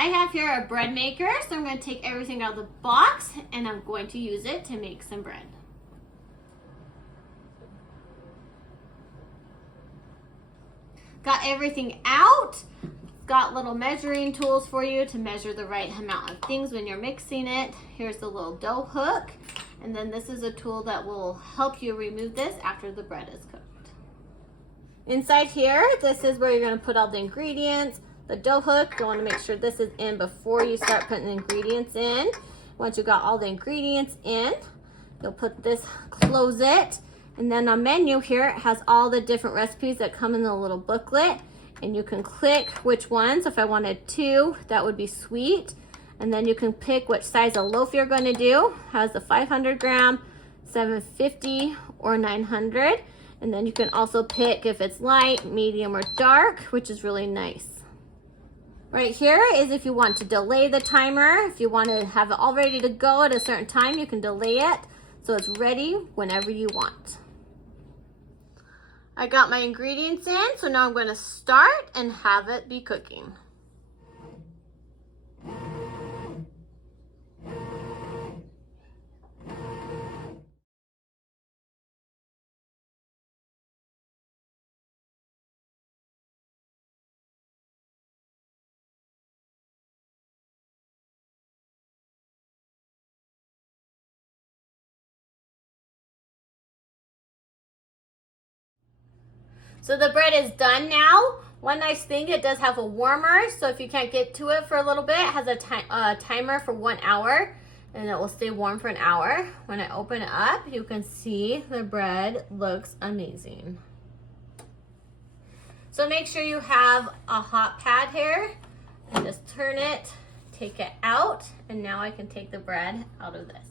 I have here a bread maker, so I'm going to take everything out of the box and I'm going to use it to make some bread. Got everything out. Got little measuring tools for you to measure the right amount of things when you're mixing it. Here's the little dough hook, and then this is a tool that will help you remove this after the bread is cooked. Inside here, this is where you're going to put all the ingredients. The dough hook, you want to make sure this is in before you start putting the ingredients in. Once you got all the ingredients in, you'll put this, close it, and then on menu here, it has all the different recipes that come in the little booklet. And you can click which ones. If I wanted 2, that would be sweet. And then you can pick which size of loaf you're going to do. Has the 500 gram, 750, or 900. And then you can also pick if it's light, medium, or dark, which is really nice. Right here is if you want to delay the timer. If you want to have it all ready to go at a certain time, you can delay it so it's ready whenever you want. I got my ingredients in, so now I'm going to start and have it be cooking. So the bread is done now. One nice thing, it does have a warmer, so if you can't get to it for a little bit, it has a timer for 1 hour, and it will stay warm for an hour. When I open it up, you can see the bread looks amazing. So make sure you have a hot pad here, and just turn it, take it out, and now I can take the bread out of this.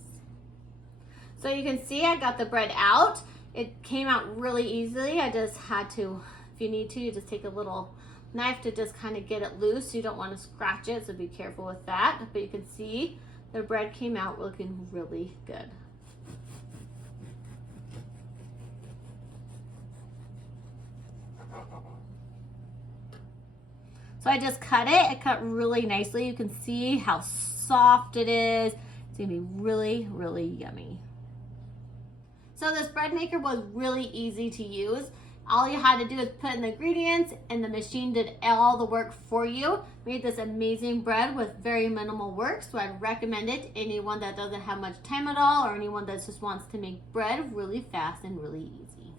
So you can see I got the bread out. It came out really easily. I just had to, if you need to, you just take a little knife to just kind of get it loose. You don't want to scratch it, so be careful with that. But you can see the bread came out looking really good. So I just cut it. It cut really nicely. You can see how soft it is. It's gonna be really, really yummy. So this bread maker was really easy to use. All you had to do is put in the ingredients and the machine did all the work for you. Made this amazing bread with very minimal work, so I'd recommend it to anyone that doesn't have much time at all or anyone that just wants to make bread really fast and really easy.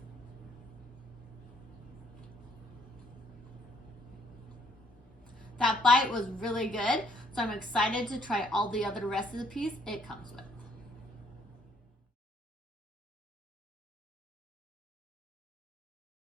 That bite was really good, so I'm excited to try all the other recipes it comes with.